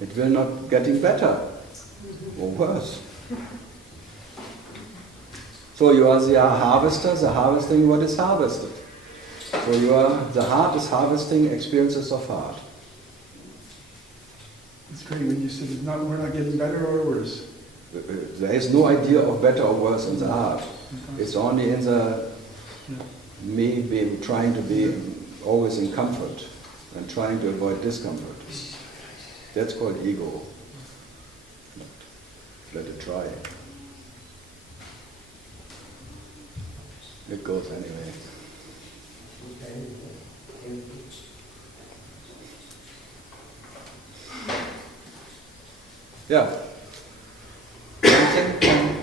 It will not getting better or worse. So you are the harvester, the harvesting what is harvested. So the heart is harvesting experiences of heart. It's great when you said we're not getting better or worse. There is no idea of better or worse in the heart. It's only in the me being trying to be always in comfort and trying to avoid discomfort. That's called ego. Let it try. It goes anyway. Yeah. Anything?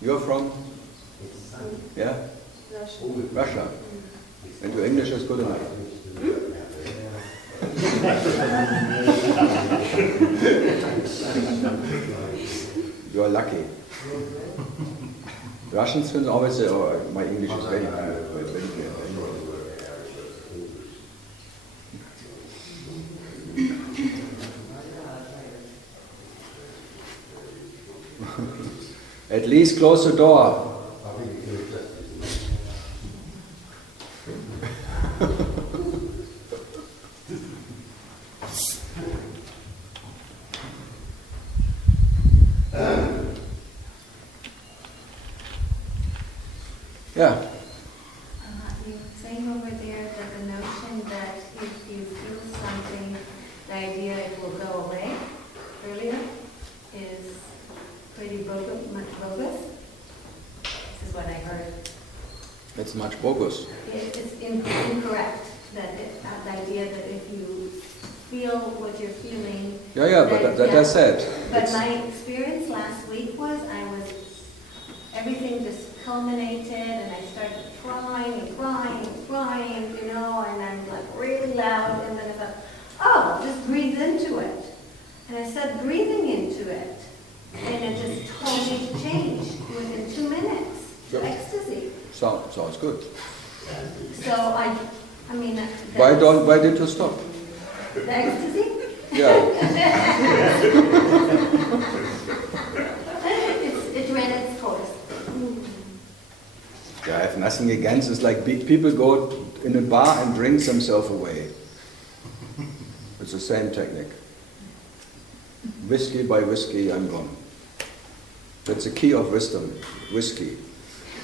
You're from? Yeah? Russia. And your English is good enough. You are lucky. Russians will always say, oh, my English is very good. At least close the door. Yeah. You're saying over there that the notion that if you feel something, the idea it will go away earlier is pretty much bogus. This is what I heard. It's much bogus. It's incorrect. That the idea that if you feel what you're feeling. Yeah, but that I said. But my experience last week was everything just culminated and I started crying, and I'm like really loud, and then I thought, oh, just breathe into it. And I started breathing into it, and it just totally changed within 2 minutes. Sure. Ecstasy. Sounds good. So I mean. Why did you stop? The ecstasy? Yeah. It ran its course. Yeah, I have nothing against. It's like people go in a bar and drink themselves away. It's the same technique. Whiskey by whiskey, I'm gone. That's the key of wisdom, whiskey.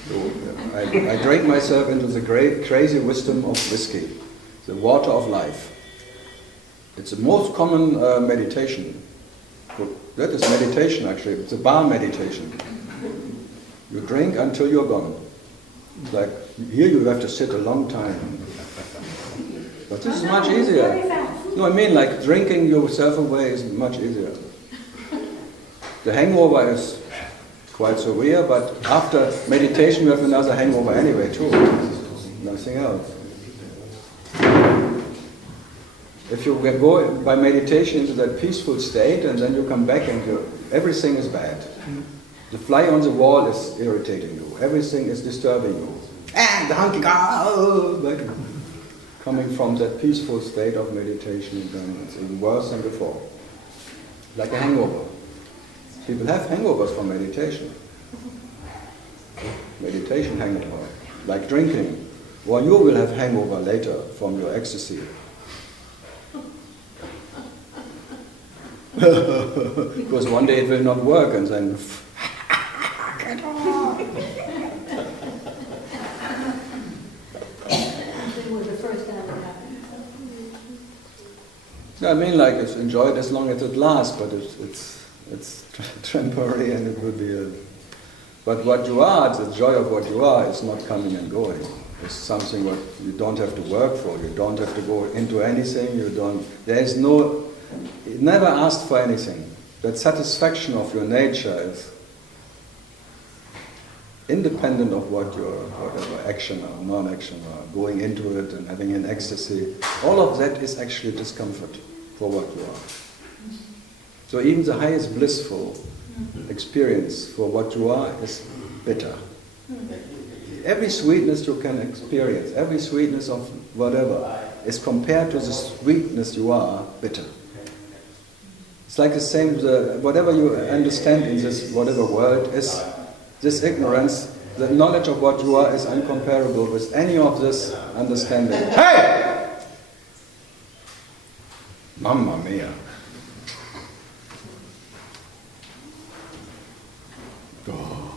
So I drank myself into the great, crazy wisdom of whiskey, the water of life. It's the most common meditation. That is meditation, actually. It's a bar meditation. You drink until you're gone. It's like, here you have to sit a long time. But this is much easier. No, I mean, like, drinking yourself away is much easier. The hangover is quite so rare, but after meditation you have another hangover anyway, too. Nothing else. If you go by meditation into that peaceful state and then you come back and everything is bad. The fly on the wall is irritating you. Everything is disturbing you. And the honking, like coming from that peaceful state of meditation, it's even worse than before. Like a hangover. People have hangovers from meditation. Meditation hangover. Like drinking. Or you will have hangover later from your ecstasy. Because one day it will not work and then get on. Yeah, I mean, like, it's enjoy it as long as it lasts, but it's temporary and it will be but what you are, the joy of what you are, is not coming and going. It's something what you don't have to work for. You don't have to go into anything. There is no. You never asked for anything. That satisfaction of your nature is independent of what your whatever action or non-action or going into it and having an ecstasy. All of that is actually discomfort for what you are. So even the highest blissful experience for what you are is bitter. Every sweetness you can experience, every sweetness of whatever, is compared to the sweetness you are bitter. It's like the same, whatever you understand in this whatever world is this ignorance, the knowledge of what you are is uncomparable with any of this understanding. Hey! Mamma mia. Oh.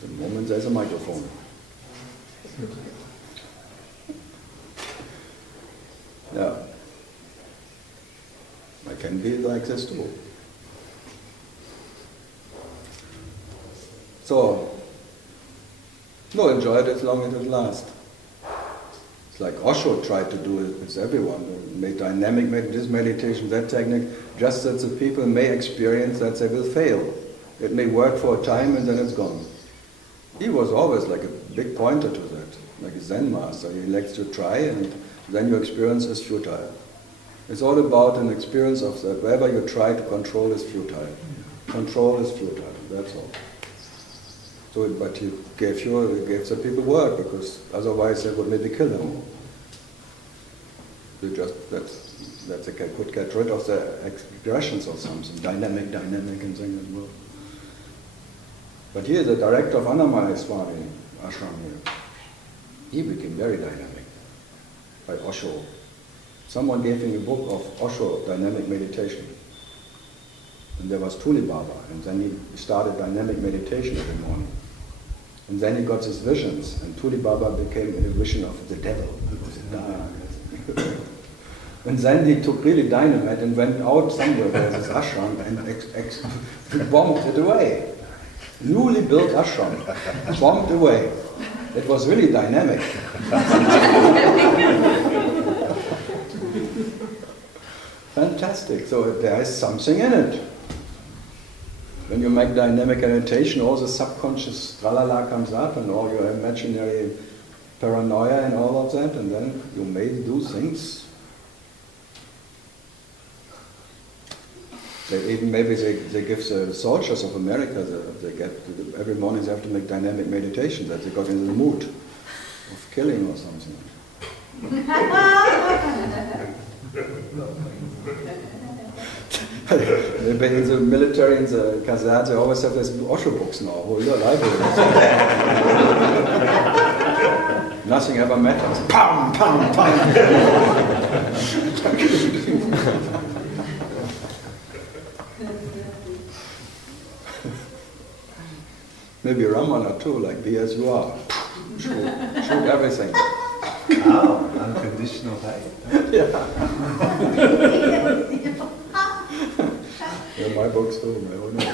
The moment there's a microphone. Yeah. I can be like this too. So, no, enjoy it as long as it lasts. It's like Osho tried to do it with everyone. Made dynamic this meditation, that technique, just that the people may experience that they will fail. It may work for a time and then it's gone. He was always like a big pointer to that, like a Zen master. He lets you try and then your experience is futile. It's all about an experience of that. Wherever you try to control is futile. Control is futile, that's all. So, but he gave the people work, because otherwise they would maybe kill him. They could get rid of the aggressions or something, dynamic and thing as well. But here, the director of Annamaya Swami ashram here, he became very dynamic by Osho. Someone gave him a book of Osho dynamic meditation. And there was Tuli Baba, and then he started dynamic meditation every morning. And then he got his visions, and Tuli Baba became a vision of the devil. It was dark. And then he took really dynamite and went out somewhere where this ashram and bombed it away. Newly built ashram, bombed away. It was really dynamic. Fantastic. So there is something in it. When you make dynamic meditation, all the subconscious tralala comes up and all your imaginary paranoia and all of that, and then you may do things. Maybe they give the soldiers of America, every morning they have to make dynamic meditation, that they got into the mood of killing or something. Maybe in the military, in the Kazan, they always have these Osho books now, whole your library. Nothing ever matters. Pam, pam, pam. Maybe Ramana too, like be as you are. Shoot everything. Oh, unconditional hate. Yeah. Yeah, my books too, I don't know.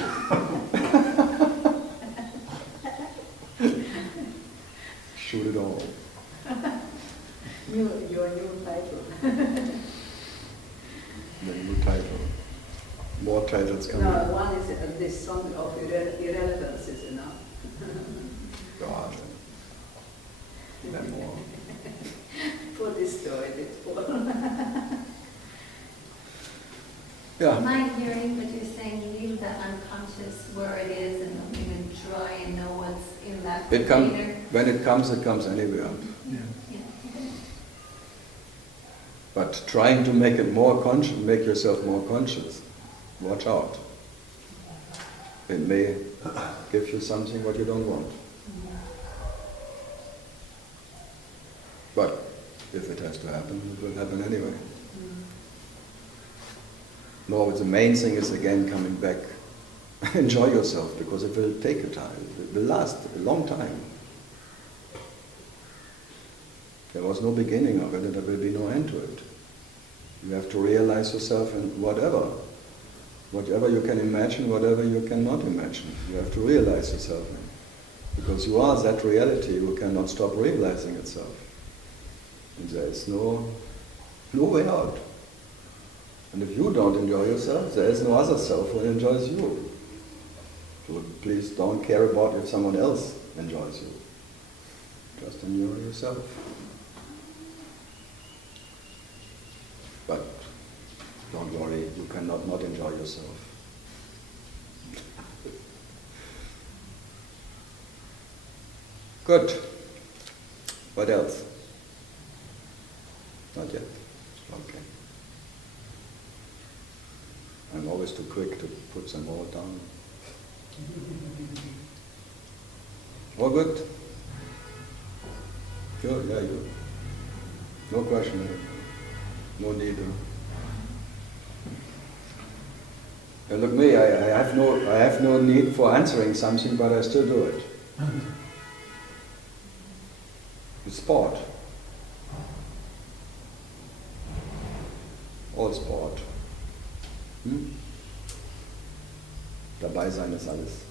Shoot it all. Your new title. The new title. More titles coming. No, one is this song of irrelevance is enough. God. Then more. For this story, it's for. Yeah. Am I hearing what you're saying? Leave the unconscious where it is and don't even try and know what's in that container? When it comes anywhere. Yeah. Yeah. But trying to make it more conscious, make yourself more conscious. Watch out. It may give you something what you don't want. But if it has to happen, it will happen anyway. No, the main thing is again coming back. Enjoy yourself, because it will take a time. It will last a long time. There was no beginning of it, and there will be no end to it. You have to realize yourself in whatever you can imagine, whatever you cannot imagine. You have to realize yourself in. Because you are that reality who cannot stop realizing itself. And there is no way out. And if you don't enjoy yourself, there is no other self who enjoys you. So please don't care about if someone else enjoys you. Just enjoy yourself. But don't worry, you cannot not enjoy yourself. Good. What else? Not yet. Okay. I'm always too quick to put some more down. All good? Sure, yeah, you. No question. No need. And look me, I have no need for answering something, but I still do it. It's sport. All sport. Dabei sein ist alles.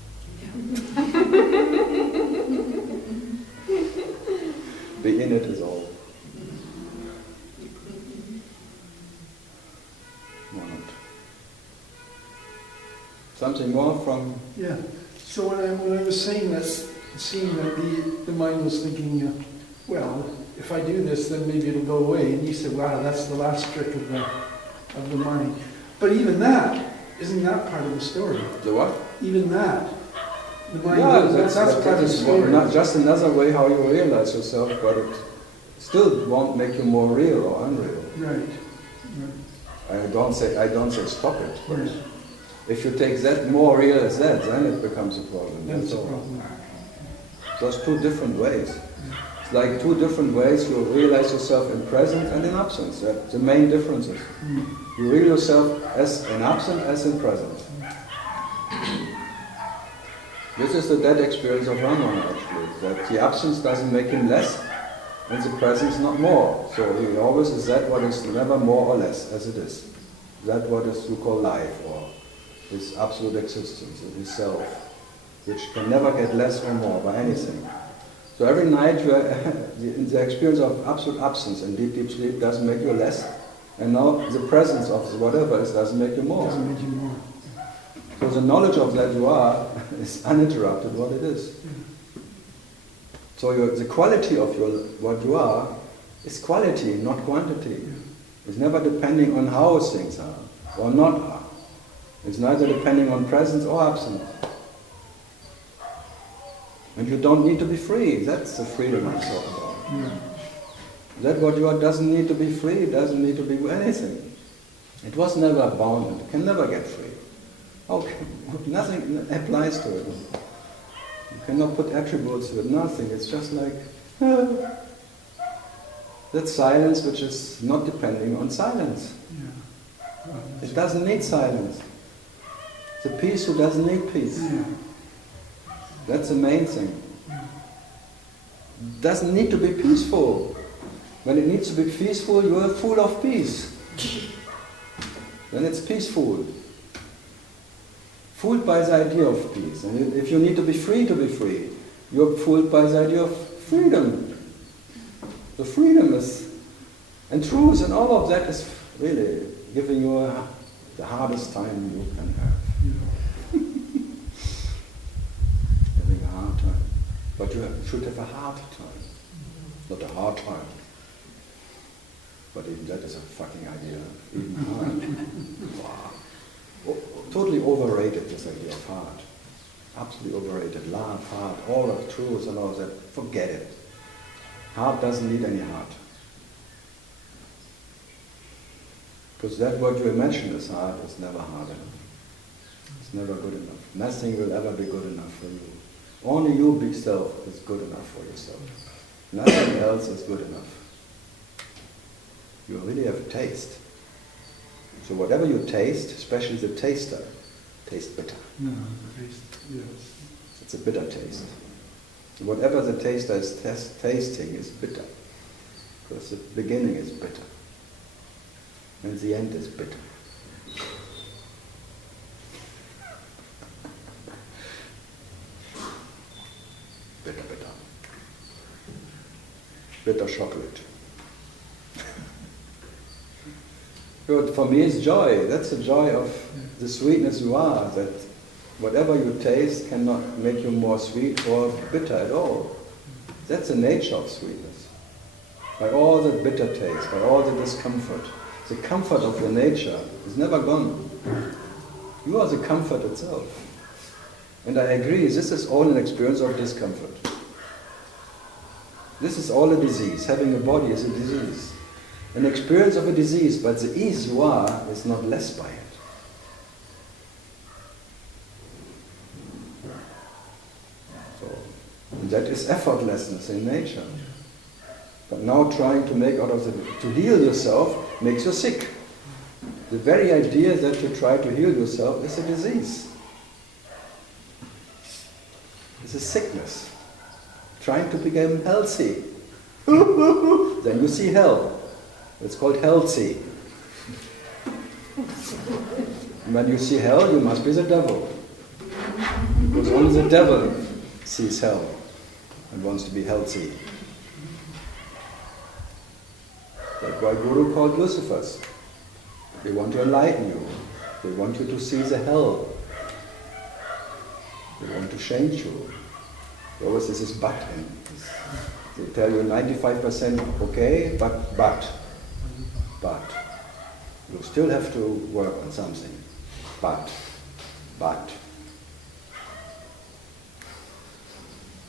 Be in it is all. Why not? Something more from... Yeah. So when I was saying that, seeing that the mind was thinking, well, if I do this, then maybe it'll go away. And you said, wow, that's the last trick of the mind. But even that, isn't that part of the story? The what? Even that. The mind, yeah, that's part of the story. Not just another way how you realize yourself, but it still won't make you more real or unreal. Right. I don't say stop it. Right. If you take that more real as that, then it becomes a problem. That's a problem. Those two different ways. It's like two different ways you realize yourself in present and in absence. That's the main differences. You realize yourself as in absent as in present. This is the dead experience of Ramana actually, that the absence doesn't make him less and the presence not more. So he always is that what is never more or less as it is. That what is you call life or his absolute existence, his self, which can never get less or more by anything. So every night you are the experience of absolute absence and deep, deep sleep doesn't make you less, and now the presence of whatever is doesn't make you more. Doesn't make you more. So the knowledge of that you are is uninterrupted what it is. So the quality of what you are is quality, not quantity. It's never depending on how things are or not are. It's neither depending on presence or absence. And you don't need to be free. That's the freedom I talk about. That what you are doesn't need to be free, doesn't need to be anything. It was never bound, it can never get free. Okay, nothing applies to it. You cannot put attributes to it, nothing. It's just like that silence which is not depending on silence. It doesn't need silence. The peace who doesn't need peace. That's the main thing. It doesn't need to be peaceful. When it needs to be peaceful, you are full of peace. Then it's peaceful. Fooled by the idea of peace. And if you need to be free, you're fooled by the idea of freedom. The freedom is, and truth and all of that is really giving you the hardest time you can have. Having a hard time. But you should have a hard time, not a hard time. But even that is a fucking idea. Even hard. Wow. Totally overrated, this idea of hard. Absolutely overrated. Love, hard, all of truth and all of that. Forget it. Heart doesn't need any heart. Because that what you imagine as hard is never hard enough. It's never good enough. Nothing will ever be good enough for you. Only you, big self, is good enough for yourself. Nothing else is good enough. You really have a taste. So whatever you taste, especially the taster, tastes bitter. No, the taste, yes. It's a bitter taste. So whatever the taster is tasting is bitter. Because the beginning is bitter. And the end is bitter. Bitter, bitter. Bitter chocolate. Good, for me it's joy. That's the joy of the sweetness you are, that whatever you taste cannot make you more sweet or bitter at all. That's the nature of sweetness. By all the bitter taste, by all the discomfort, the comfort of your nature is never gone. You are the comfort itself. And I agree, this is all an experience of discomfort. This is all a disease. Having a body is a disease. an experience of a disease, but the ease you are is not less by it. So, and that is effortlessness in nature. But now trying to make out of to heal yourself makes you sick. The very idea that you try to heal yourself is a disease. It's a sickness. Trying to become healthy. Then you see hell. It's called healthy. And when you see hell, you must be the devil. Because only the devil sees hell and wants to be healthy. That's why Guru called Lucifers. They want to enlighten you. They want you to see the hell. They want to change you. There always is this but in. They tell you 95% okay, but. You still have to work on something. But.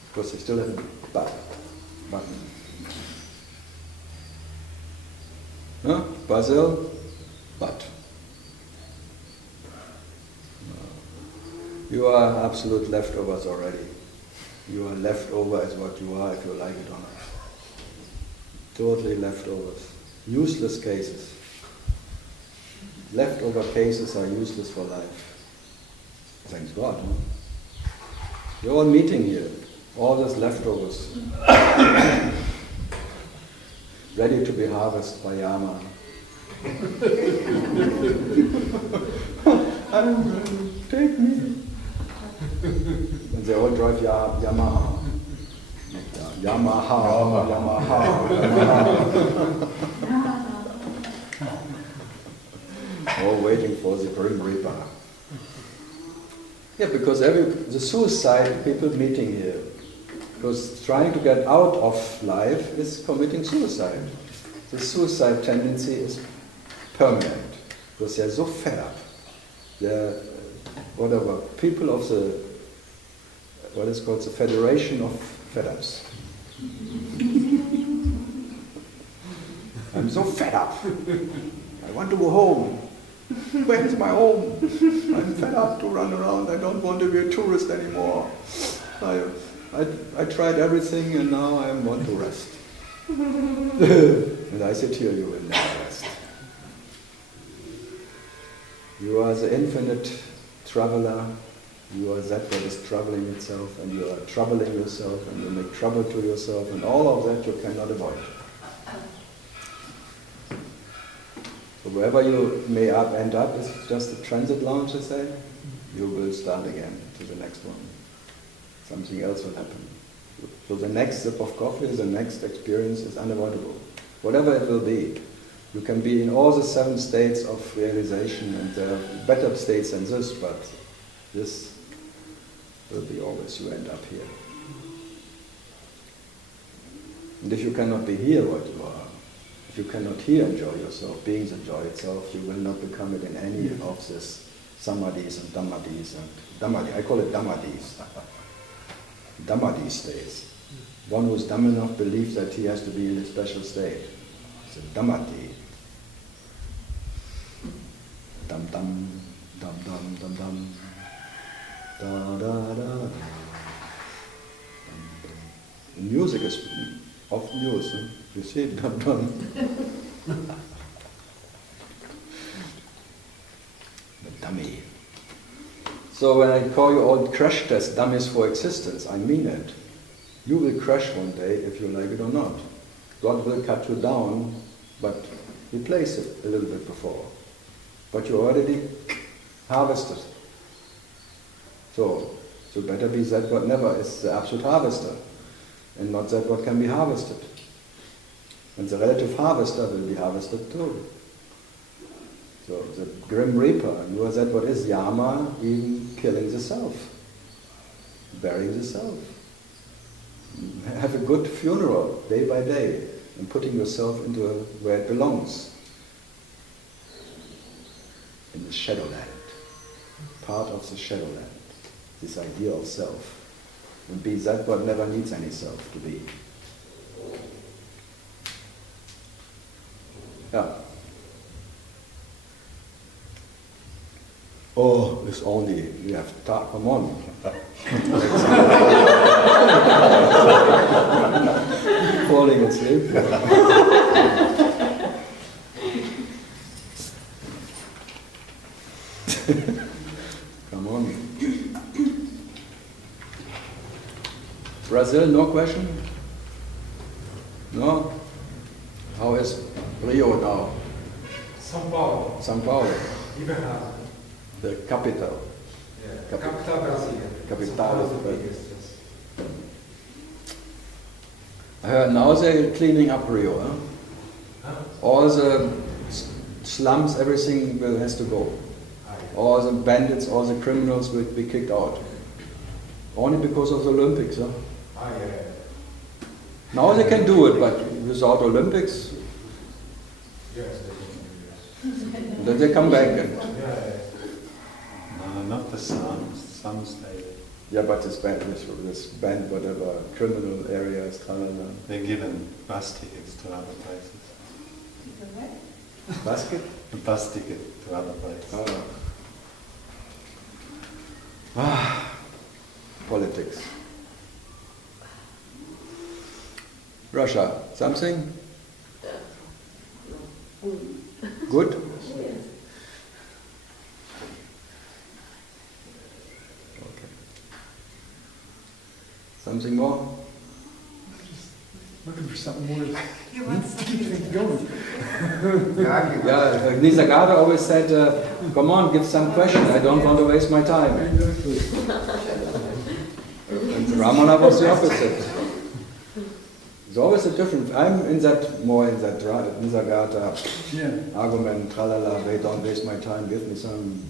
Because they still have a button. Huh? Basil? But. You are absolute leftovers already. You are leftover as what you are, if you like it or not. Totally leftovers. Useless cases. Leftover cases are useless for life. Thanks God. Huh? You're all meeting here. All those leftovers. Ready to be harvested by Yama. Take me. And they all drive Yamaha. Yamaha. All waiting for the Grim Reaper. Yeah, because the suicide people meeting here. Because trying to get out of life is committing suicide. The suicide tendency is permanent. Because they're so fed up. They're, whatever, people of the, what is called the Federation of Fed-ups. I'm so fed up. I want to go home. Where is my home? I'm fed up to run around. I don't want to be a tourist anymore. I tried everything and now I want to rest. And I sit here, you will never rest. You are the infinite traveler. You are that what is troubling itself, and you are troubling yourself, and you make trouble to yourself, and all of that you cannot avoid. So wherever you may end up is just a transit lounge, they say. You will start again to the next one. Something else will happen. So the next sip of coffee, the next experience is unavoidable. Whatever it will be. You can be in all the 7 states of realization, and there are better states than this, but this will be always, you end up here. And if you cannot be here what you are, if you cannot here enjoy yourself, being the joy itself, you will not become it in any of this samadhis and dhammadis and dhammadhi. I call it dhammadis. Dhammadhi states. One who is dumb enough believes that he has to be in a special state. It's a dhammadhi. Dum dum dum dum dum dum da da da. Music is often used. Huh? You see it, dum dum. The dummy. So when I call you all crash test dummies for existence, I mean it. You will crash one day if you like it or not. God will cut you down, but replace it a little bit before. But you already harvested. So better be that what never is the absolute harvester, and not that what can be harvested. And the relative harvester will be harvested too. So the Grim Reaper, you are that what is Yama, even killing the self, burying the self. Have a good funeral, day by day, and putting yourself into where it belongs. In the shadowland, part of the shadowland, this idea of self, and be that what never needs any self to be. Yeah. Oh, it's only, we have to talk, come on. Falling asleep. Come on. Brazil, no question? No? How is Rio now? São Paulo. São Paulo, Liberado. the capital. Yeah. Capital. Capital Brasília. Capital São Paulo is is the the biggest. Yes. I heard now they're cleaning up Rio. Huh? Huh? All the slums, everything has to go. Ah, yeah. All the bandits, all the criminals will be kicked out. Only because of the Olympics. Huh? Ah, yeah. Now they can do it, but without Olympics, Yes, definitely, then they come back. And, yes. Yeah. No, not the slums. Some stay. yeah, but this band, whatever, criminal areas, tralala. They're given bus tickets to other places. Basket? A bus ticket to other places. Oh. Ah, politics. Russia, something? Good? Okay. Something more? Looking for something more to You want something? keep things going. Yeah, Nisargadatta always said, come on, give some question, I don't want to waste my time. Exactly. And Ramana was the opposite. There's always a difference. I'm more in that Nisargadatta Yeah. argument, tralala, wait, don't waste my time, give me some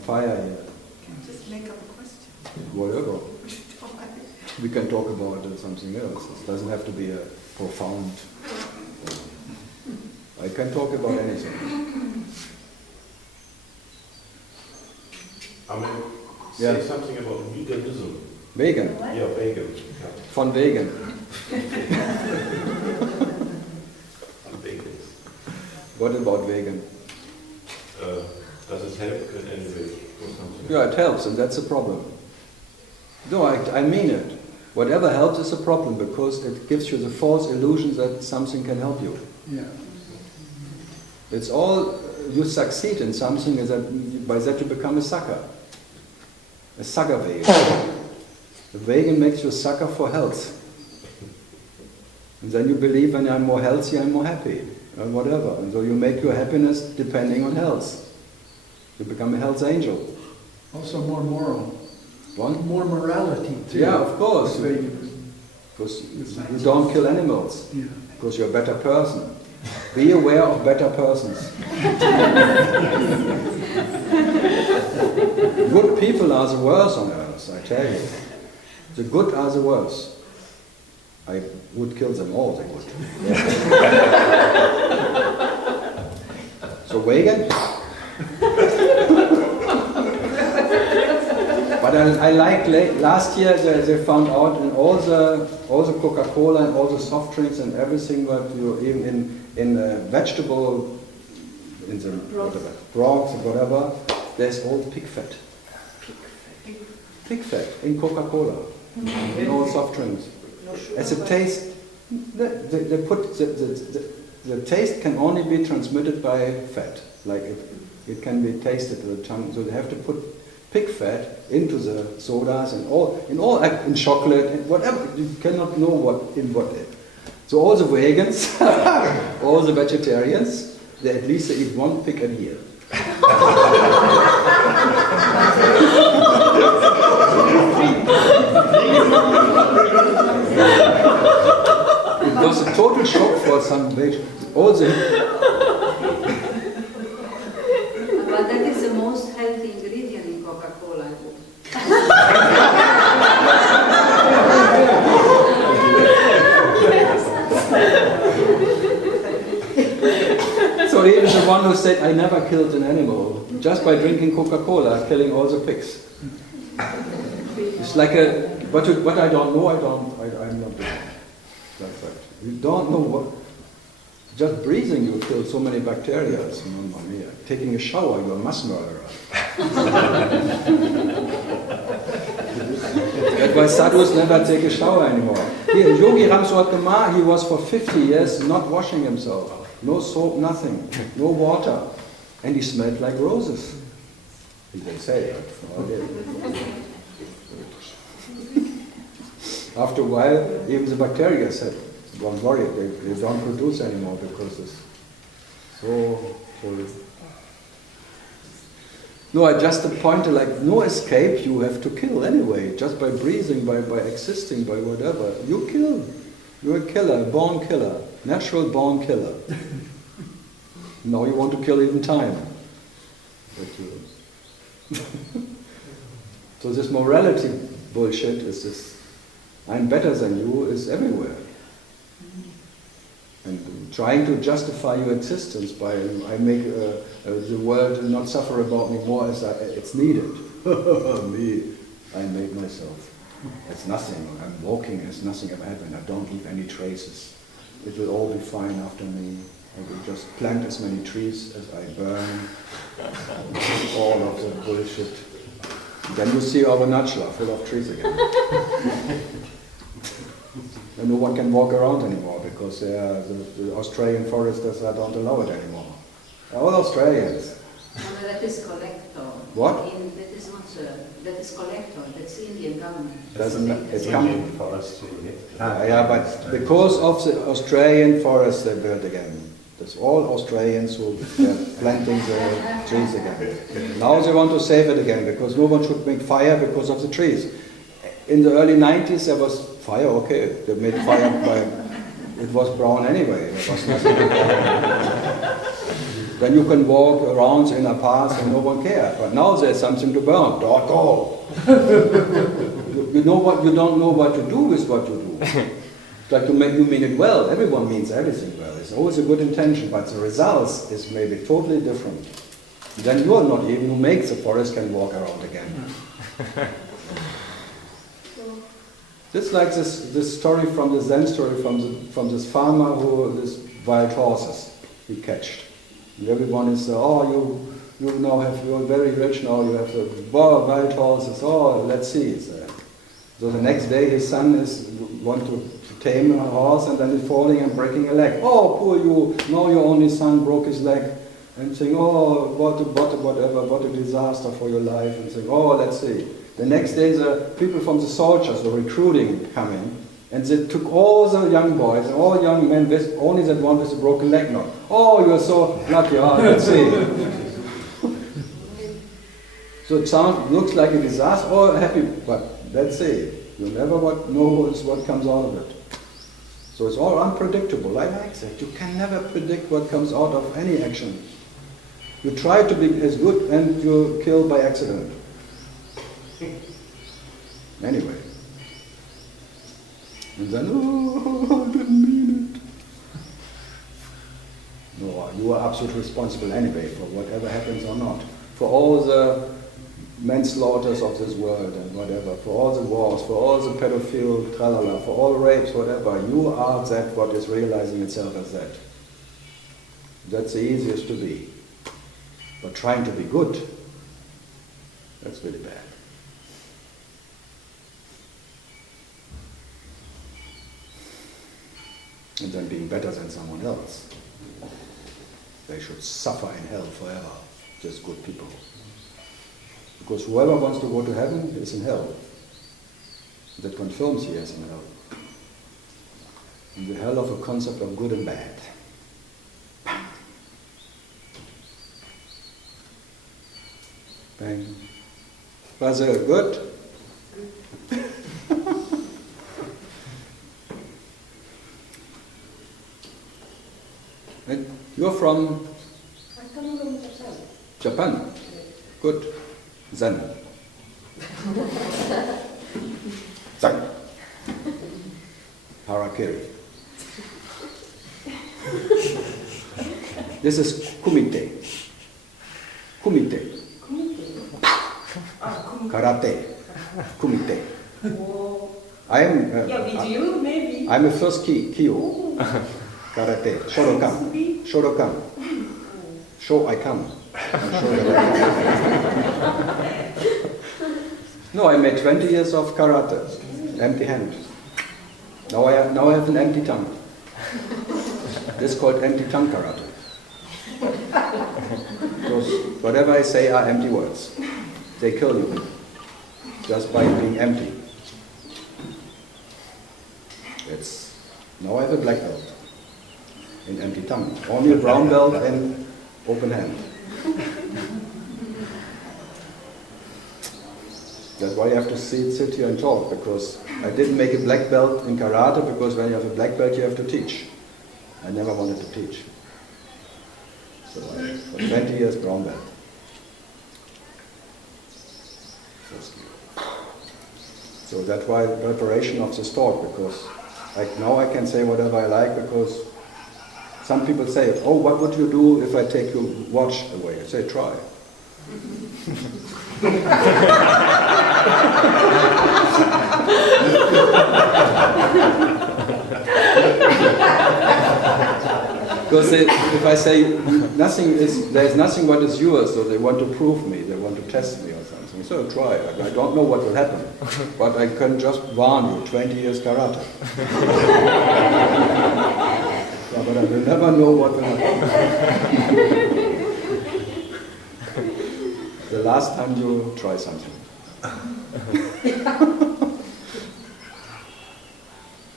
fire here. Just make up a question. Whatever. We can talk about something else. It doesn't have to be a profound. I can talk about anything. I mean, Yeah. say something about veganism. Vegan. Yeah, vegan. Yeah. Von Vegan. I'm vegan. What about vegan? Does it help in any way or something? Yeah, it helps, and that's a problem. No, I mean it. Whatever helps is a problem because it gives you the false illusion that something can help you. Yeah. It's all, you succeed in something, is that by that you become a sucker. A sucker vegan. The vegan makes you a sucker for health. And then you believe when I'm more healthy, I'm more happy, or whatever. And so you make your happiness depending on health. You become a health angel. Also more moral. One? More morality too. Yeah, of course. With veganism. Because you don't kill animals. Yeah. Because you're a better person. Be aware of better persons. Good people are the worst on earth, I tell you. The good are the worst. I would kill them all, the good. So vegan? But I like, last year they found out in all the Coca-Cola and all the soft drinks and everything, but even in vegetable, in the whatever, broths or whatever, there's all pig fat. Pig fat in Coca-Cola, in all soft drinks. As a taste, they put the taste can only be transmitted by fat. Like it can be tasted with the tongue, so they have to put pig fat into the sodas and in chocolate and whatever. You cannot know what. So all the vegans, all the vegetarians, they at least eat one pig a year. It was a total shock for some vegans. All the But that is the most healthy ingredient in Coca-Cola. So he is the one who said, I never killed an animal. Just by drinking Coca-Cola, killing all the pigs. It's like what I don't know, I'm not doing. That's right. You don't know what. Just breathing, you kill so many bacteria. Mamma mia. Taking a shower, you're a mass murderer. That's why sadhus never take a shower anymore. Here, Yogi Ramswat, he was for 50 years not washing himself. No soap, nothing. No water. And he smelled like roses. They say that. After a while, even the bacteria said, don't worry, they don't produce anymore because it's so. No, I just pointed like no escape, you have to kill anyway, just by breathing, by existing, by whatever. You kill. You're a killer, a born killer, natural born killer. Now you want to kill even time. So this morality bullshit is this, I'm better than you, is everywhere. And trying to justify your existence by, I make the world not suffer about me more as it's needed. Me, I make myself. It's nothing. I'm walking, it's nothing ever happened. I don't leave any traces. It will all be fine after me. I will just plant as many trees as I burn. All of the bullshit. Then you see Arunachala full of trees again. And no one can walk around anymore because the Australian foresters don't allow it anymore. All Australians. No, that is collector. What? That is not that is collector. That's Indian government. It's coming. Forestry. Yeah, but because of the Australian forests they built again. That's all Australians who are planting the trees again. Now they want to save it again because no one should make fire because of the trees. In the early 90s there was fire, okay, they made fire by, it was brown anyway, there was nothing. Then you can walk around in a path and no one cares. But now there's something to burn, don't go. You don't know what to do with what you do. It's like you mean it well, everyone means everything well. It's always a good intention, but the results is maybe totally different. Then you are not even who makes the forest can walk around again. Just like this story from the Zen story from this farmer who this wild horses he catched. And everyone is you now you're very rich now, you have the wild horses, let's see. So the next day his son want to tame a horse and then he's falling and breaking a leg. Oh, poor you, now your only son broke his leg. And saying, what a disaster for your life. And saying, let's see. The next day the people from the soldiers, the recruiting, come in. And they took all the young boys and all young men with only that one with a broken leg now. Oh, you're so lucky, let's see. So it looks like a disaster, happy, but let's see. You never know what comes out of it. So it's all unpredictable. I like that. You can never predict what comes out of any action. You try to be as good and you're killed by accident. Anyway. And then, I didn't mean it. No, you are absolutely responsible anyway for whatever happens or not. For all the manslaughters of this world and whatever, for all the wars, for all the pedophile tralala, for all rapes, whatever, you are that what is realizing itself as that. That's the easiest to be. But trying to be good, that's really bad. And then being better than someone else. They should suffer in hell forever, just good people. Because whoever wants to go to heaven is in hell. That confirms he is in hell. In the hell of a concept of good and bad. Bang. Was it good? And you're from? I come from Japan. Japan? Good. Zen. Zen. Harakiri. This is kumite. Kumite. Karate. Kumite. Oh. I am. Yeah, with you maybe. I'm a first Kyo. Karate. Shodokan. Shodokan. Show I come. Show that I come. No, I made 20 years of karate. Empty hand. Now I have an empty tongue. This is called empty tongue karate. Because whatever I say are empty words. They kill you just by being empty. Now I have a black belt in empty tongue. Only a brown belt and open hand. That's why you have to sit here and talk, because I didn't make a black belt in karate, because when you have a black belt you have to teach. I never wanted to teach. So for 20 years brown belt. So that's why preparation of this talk, because now I can say whatever I like, because some people say, oh, what would you do if I take your watch away? I say, try. Because if I say there's nothing what is yours, so they want to prove me, they want to test me or something. So try. I don't know what will happen, but I can just warn you, 20 years karate. Yeah, but I will never know what will happen. The last time you try something.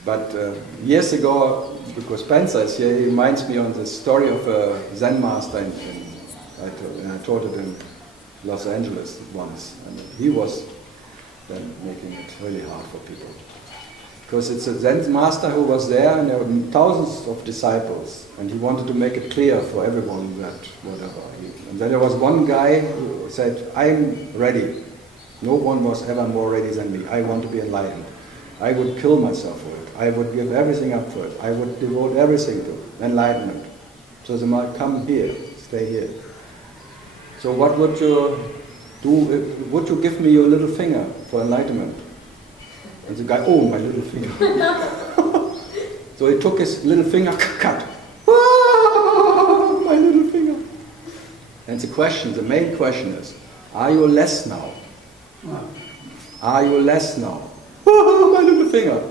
But years ago, because Spencer is here, he reminds me on the story of a Zen master, I taught it in Los Angeles once, and he was then making it really hard for people. Because it's a Zen master who was there, and there were thousands of disciples, and he wanted to make it clear for everyone that whatever. And then there was one guy who said, I'm ready. No one was ever more ready than me. I want to be enlightened. I would kill myself for it. I would give everything up for it. I would devote everything to enlightenment. So the man, come here, stay here. So what would you do? Would you give me your little finger for enlightenment? And the guy, oh, my little finger. So he took his little finger, cut. Ah, my little finger. And the main question is, are you less now? Are you less now? Oh, my little finger.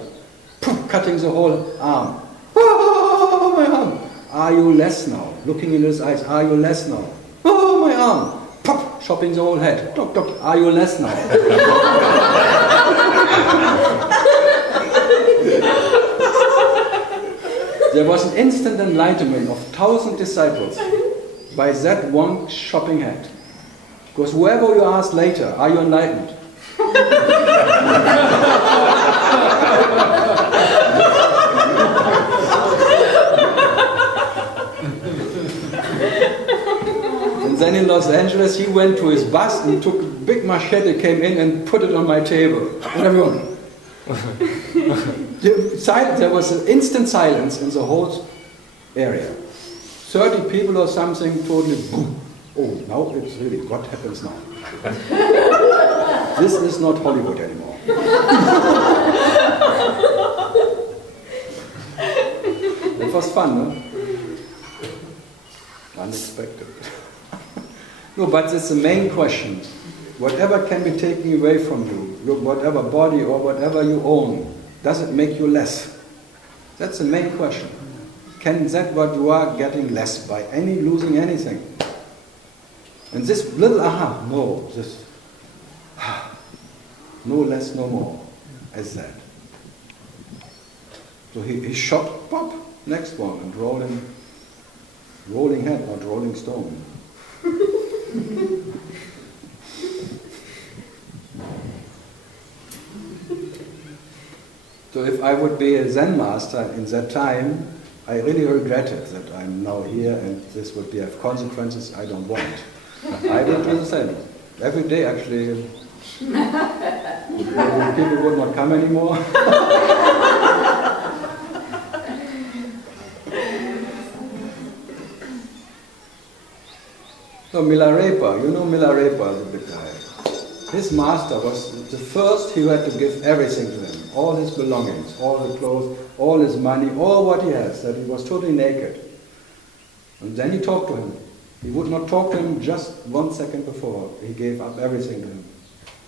Cutting the whole arm. Oh, my arm. Are you less now? Looking in his eyes, are you less now? Oh, my arm. Pop, chopping the whole head. Doc, doc, are you less now? There was an instant enlightenment of 1,000 disciples by that one chopping head. Because whoever you ask later, are you enlightened? And then in Los Angeles, he went to his bus and took a big machete, came in and put it on my table. And everyone. There was an instant silence in the whole area. 30 people or something, totally boom. Oh, now it's really, what happens now? This is not Hollywood anymore. It was fun, no? Unexpected. No, but it's the main question. Whatever can be taken away from you, whatever body or whatever you own, does it make you less? That's the main question. Can that what you are getting less by losing anything? And this little aha, no, this no less, no more, as that. So he shot, pop, next one, and rolling head, not rolling stone. So if I would be a Zen master in that time, I really regretted that I'm now here and this would have consequences I don't want. I would do the same. Every day actually, people would not come anymore. So Milarepa, you know Milarepa, the big guy. His master was the first, he had to give everything to him. all his belongings, all the clothes, all his money, all what he has, that he was totally naked. And then he talked to him. He would not talk to him just 1 second before. He gave up everything to him.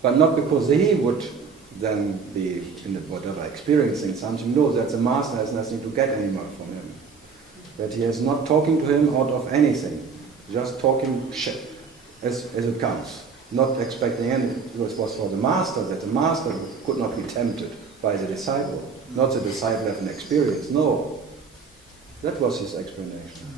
But not because he would then be in the whatever experiencing something. No, that the master has nothing to get anymore from him. That he is not talking to him out of anything, just talking shit as it comes, not expecting anything. It was for the master, that the master could not be tempted by the disciple, not the disciple have an experience. No, that was his explanation.